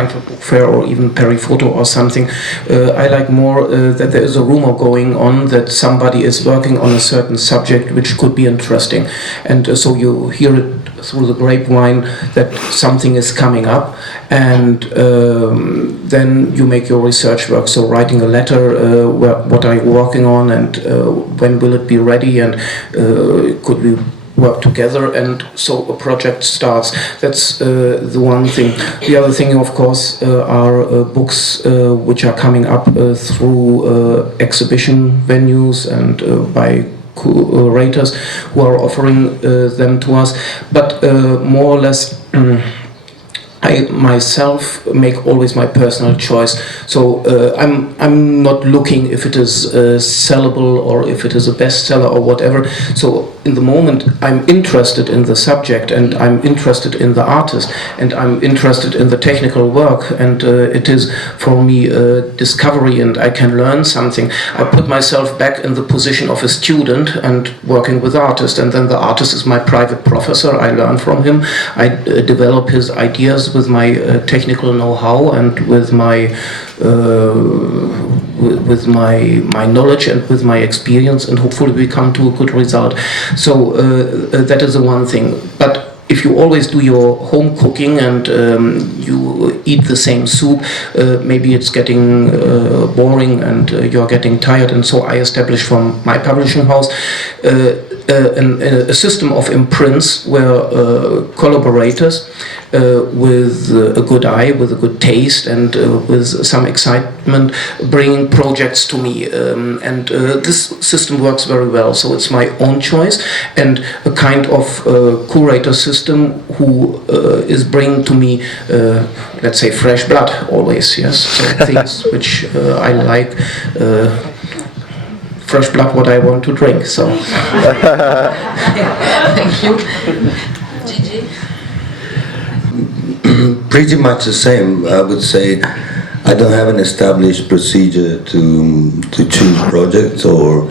Frankfurt Book Fair or even Photo or something. I like more that there is a rumor going on that somebody is working on a certain subject which could be interesting, and so you hear it through the grapevine that something is coming up, and then you make your research work. So writing a letter, what are you working on, and when will it be ready, and could we work together, and so a project starts. That's the one thing. The other thing, of course, are books which are coming up through exhibition venues and by curators who are offering them to us, but more or less I myself make always my personal choice. So I'm not looking if it is sellable or if it is a bestseller or whatever. So in the moment I'm interested in the subject, and I'm interested in the artist, and I'm interested in the technical work, and it is for me a discovery, and I can learn something. I put myself back in the position of a student and working with artists, and then the artist is my private professor. I learn from him. I develop his ideas with my technical know-how and with my knowledge and with my experience, and hopefully we come to a good result. So that is the one thing. But if you always do your home cooking and you eat the same soup, maybe it's getting boring and you're getting tired. And so I established from my publishing house a system of imprints where collaborators with a good eye, with a good taste, and with some excitement bringing projects to me, and this system works very well. So it's my own choice, and a kind of curator system who is bringing to me, let's say, fresh blood always. Yes, so things which I like. Fresh blood, what I want to drink. So. Thank you. Gigi? Pretty much the same. I would say I don't have an established procedure to choose projects, or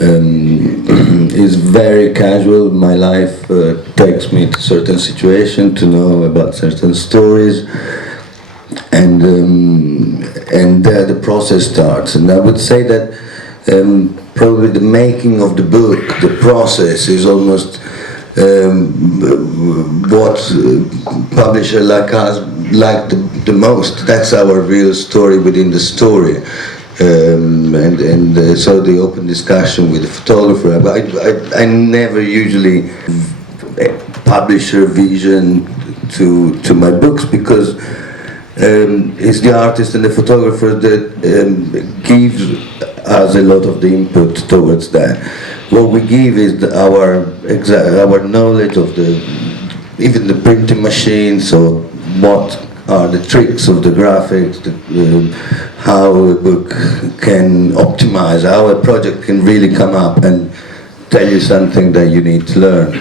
it's very casual. My life takes me to certain situations to know about certain stories, and there the process starts. And I would say that probably the making of the book, the process, is almost what publisher like us like the most. That's our real story within the story, and so the open discussion with the photographer. I never usually publisher vision to my books, because it's the artist and the photographer that gives us a lot of the input towards that. What we give is our knowledge of even the printing machines, or what are the tricks of the graphics, how a book can optimize, how a project can really come up and tell you something that you need to learn,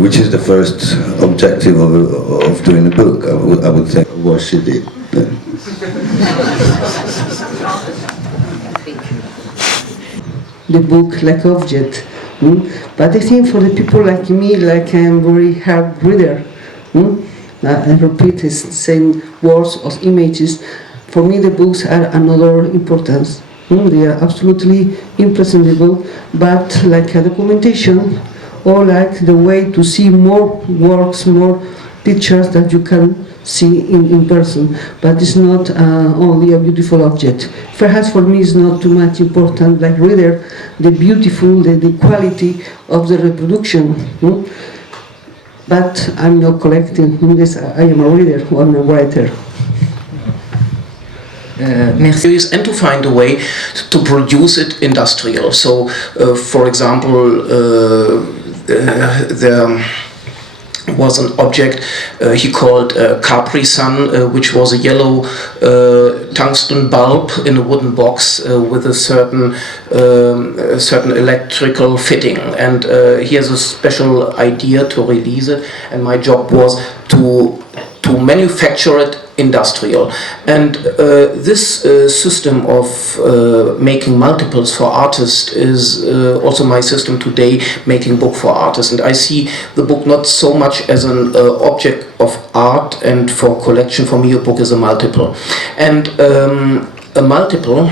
which is the first objective of doing a book. I would think what she did. The book like object, but I think for the people like me, like I'm very hard reader, I repeat the same words or images. For me the books are another importance. They are absolutely imprescindible, but like a documentation, or like the way to see more works, more pictures that you can see in person, but it's not only a beautiful object. Perhaps for me it's not too much important, like reader, the beautiful, the quality of the reproduction. But I'm not collecting this. I am a reader, I'm a writer. Merci. And to find a way to produce it industrial. So, for example, there was an object he called Capri Sun, which was a yellow tungsten bulb in a wooden box with a certain electrical fitting, and he has a special idea to release it, and my job was to to manufacture it industrial. And this system of making multiples for artists is also my system today, making book for artists. And I see the book not so much as an object of art, and for collection, for me a book is a multiple. And a multiple,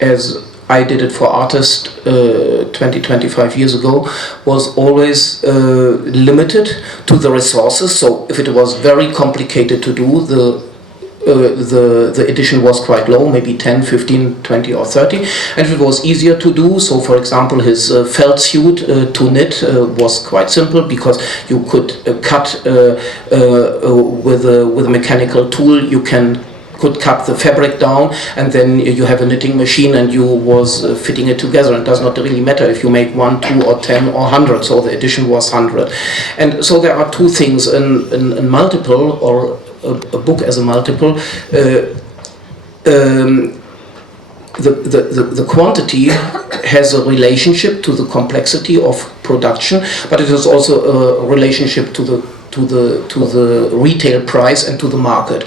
as I did it for artists 20-25 years ago, was always limited to the resources. So if it was very complicated to do, the edition was quite low, maybe 10, 15, 20 or 30. And if it was easier to do, so for example his felt suit to knit was quite simple, because you could cut with a mechanical tool, you could cut the fabric down, and then you have a knitting machine and you was fitting it together. It does not really matter if you make 1, 2 or 10 or 100, so the edition was 100. And so there are two things, in multiple, or a book as a multiple. The quantity has a relationship to the complexity of production, but it is also a relationship to the retail price and to the market.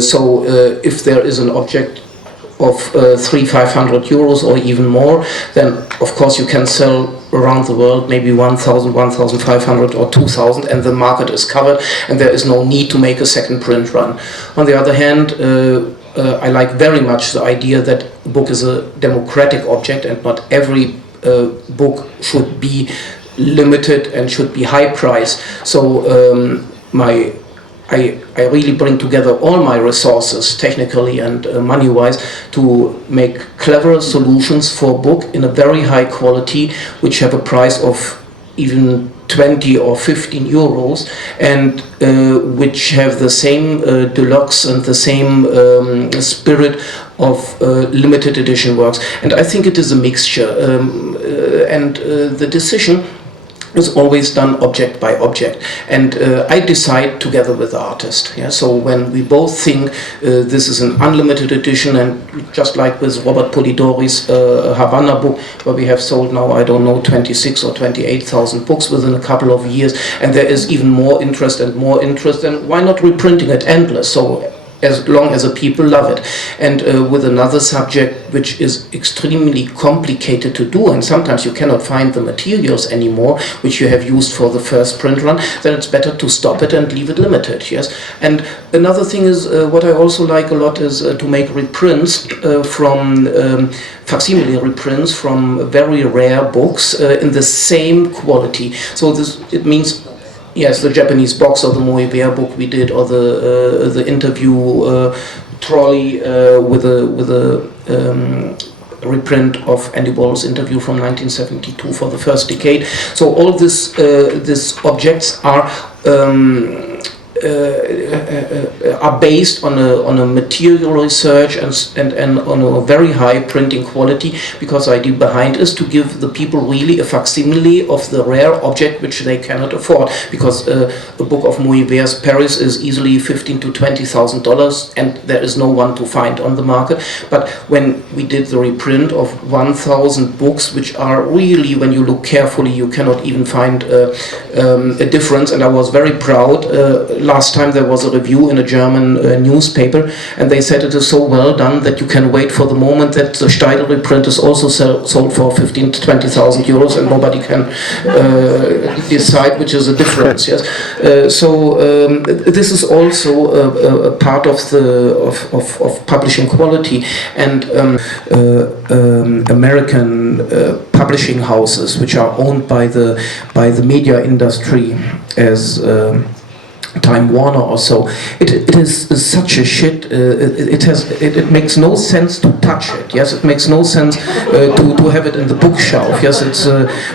So if there is an object of 300-500 euros or even more, then of course you can sell around the world maybe 1,000, 1,500 or 2,000, and the market is covered, and there is no need to make a second print run. On the other hand, I like very much the idea that a book is a democratic object, and not every book should be limited and should be high price. So I really bring together all my resources, technically and money-wise, to make clever solutions for a book in a very high quality, which have a price of even 20 or 15 euros, and which have the same deluxe and the same spirit of limited edition works. And I think it is a mixture, and the decision is always done object by object, and I decide together with the artist. Yeah? So when we both think this is an unlimited edition, and just like with Robert Polidori's Havana book, where we have sold now, I don't know, 26 or 28,000 books within a couple of years, and there is even more interest, then why not reprinting it endless? So as long as the people love it. And with another subject which is extremely complicated to do, and sometimes you cannot find the materials anymore which you have used for the first print run, then it's better to stop it and leave it limited. Yes. And another thing is, what I also like a lot is to make reprints from facsimile reprints from very rare books in the same quality. So it means, yes, the Japanese box, or the Moe book we did, or the interview trolley with a reprint of Andy Warhol's interview from 1972 for the first decade. So all these objects are based on a material research and on a very high printing quality, because the idea behind is to give the people really a facsimile of the rare object which they cannot afford, because a book of Moe's Paris is easily $15,000 to $20,000, and there is no one to find on the market. But when we did the reprint of 1,000 books, which are really, when you look carefully, you cannot even find a difference, and I was very proud. Last time there was a review in a German newspaper, and they said it is so well done that you can wait for the moment that the Steidl reprint is also sold for 15,000 to 20,000 euros, and nobody can decide which is the difference. Yes, so this is also a part of the publishing quality, and American publishing houses which are owned by the media industry, as Time Warner or so, it is such a shit. It makes no sense to touch it. Yes, it makes no sense to have it in the bookshelf. Yes, it's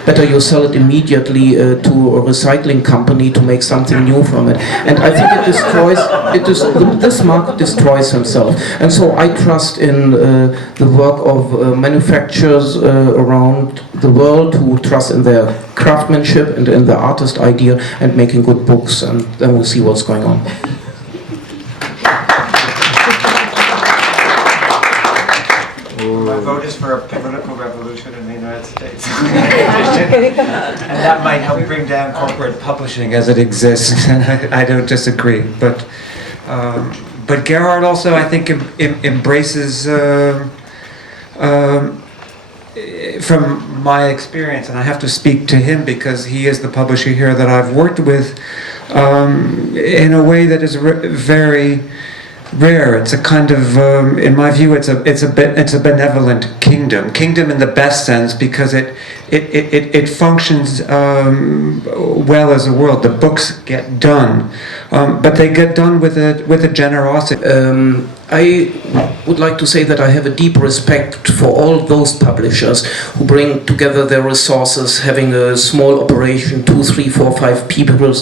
better you sell it immediately to a recycling company to make something new from it. And I think it destroys. This market destroys himself. And so I trust in the work of manufacturers around the world who trust in their craftsmanship and in the artist idea and making good books, and then we'll see what's going on. My vote is for a political revolution in the United States. And that might help bring down corporate publishing as it exists. I don't disagree, but But Gerhard also, I think, embraces, from my experience, and I have to speak to him because he is the publisher here that I've worked with, in a way that is very rare. It's a kind of, in my view, it's a benevolent kingdom in the best sense, because it functions well as a world. The books get done, but they get done with a generosity. I would like to say that I have a deep respect for all those publishers who bring together their resources, having a small operation, 2, 3, 4, 5 people,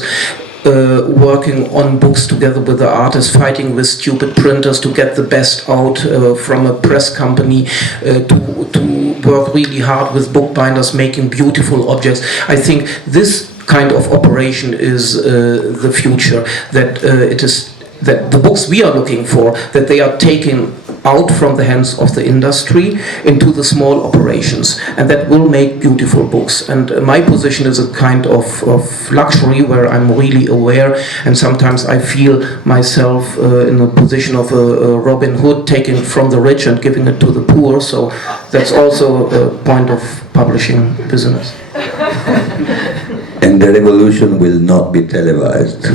working on books together with the artists, fighting with stupid printers to get the best out from a press company, to work really hard with bookbinders, making beautiful objects. I think this kind of operation is the future, that it is that the books we are looking for, that they are taken out from the hands of the industry into the small operations, and that will make beautiful books. And my position is a kind of luxury where I'm really aware, and sometimes I feel myself in the position of a Robin Hood, taking from the rich and giving it to the poor. So that's also a point of publishing business. And the revolution will not be televised.